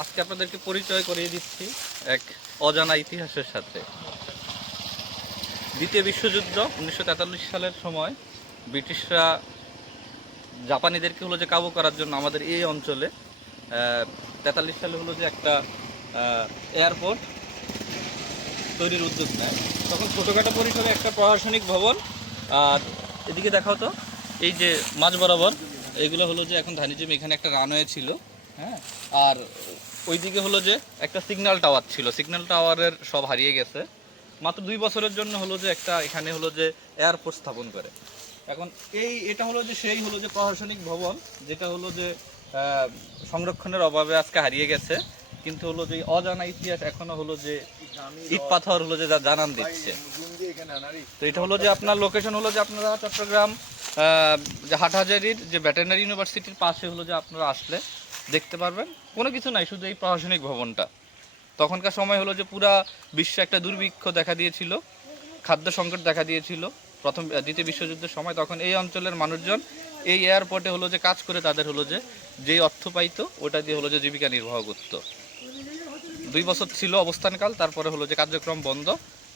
আজকে আপনাদেরকে পরিচয় করিয়ে দিচ্ছি এক অজানা ইতিহাসের সাথে। দ্বিতীয় বিশ্বযুদ্ধ 1943 সালের সময় ব্রিটিশরা জাপানিদেরকে হলো যে কাবু করার জন্য আমাদের এই অঞ্চলে 43 সালে হলো যে একটা এয়ারপোর্ট তৈরির উদ্যোগ নেয়। তখন ছোটোখাটো পরিসরে একটা প্রশাসনিক ভবন, আর এদিকে দেখাও তো এই যে মাঝ বরাবর এইগুলো হলো যে এখন ধানি জমি, এখানে একটা রানওয়ে ছিল, হ্যাঁ। আর ওইদিকে হলো যে একটা সিগন্যাল টাওয়ার ছিল, সিগন্যাল টাওয়ারের সব হারিয়ে গেছে। মাত্র 2 বছরের জন্য হলো যে একটা এখানে হলো যে এয়ারপোর্ট স্থাপন করে। এখন এটা হলো যে সেই হলো যে প্রশাসনিক ভবন, যেটা হলো যে সংরক্ষণের অভাবে আজকে হারিয়ে গেছে, কিন্তু হলো যে অজানা ইতিহাস এখনো হলো যে ইট পাথর হলো যে জানান দিচ্ছে। তো এটা হলো যে আপনার লোকেশন হলো যে আপনারা চট্টগ্রাম যে হাটহাজারীর যে ভেটেরিনারি ইউনিভার্সিটির পাশে হলো যে আপনারা আসলে দেখতে পারবেন। কোনো কিছু নাই, শুধু এই প্রশাসনিক ভবনটা। তখনকার সময় হলো যে পুরা বিশ্বে একটা দুর্ভিক্ষ দেখা দিয়েছিল, খাদ্য সংকট দেখা দিয়েছিল দ্বিতীয় বিশ্বযুদ্ধের সময়। তখন এই অঞ্চলের মানুষজন এই এয়ারপোর্টে হলো যে কাজ করে তাদের হলো যে যেই অর্থ পাইতো ওটা দিয়ে হলো যে জীবিকা নির্বাহ করতো। 2 বছর ছিল অবস্থানকাল, তারপরে হলো যে কার্যক্রম বন্ধ,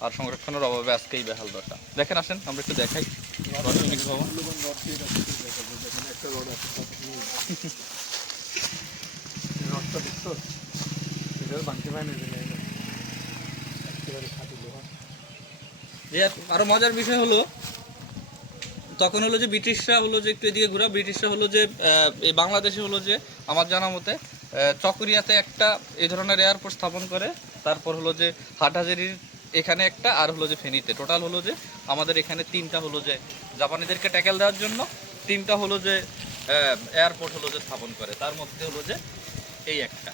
আর সংরক্ষণের অভাবে আজকে এই বেহাল দশা। দেখেন, আসেন আমরা একটু দেখাই প্রশাসনিক ভবন। যে আরো মজার বিষয় হলো, তখন হলো যে ব্রিটিশরা হলো যে একটু এদিকে ঘোরা, ব্রিটিশরা হলো যে এই বাংলাদেশে হলো যে আমার জানা মতে চকরিয়াতে একটা এই ধরনের এয়ারপোর্ট স্থাপন করে, তারপর হলো যে হাটহাজারীর এখানে একটা, আর হলো যে ফেনীতে। টোটাল হলো যে আমাদের এখানে 3টা হলো যে জাপানিদেরকে ট্যাকেল দেওয়ার জন্য 3টা হলো যে এয়ারপোর্ট হলো যে স্থাপন করে, তার মধ্যে হলো যে এই একটা।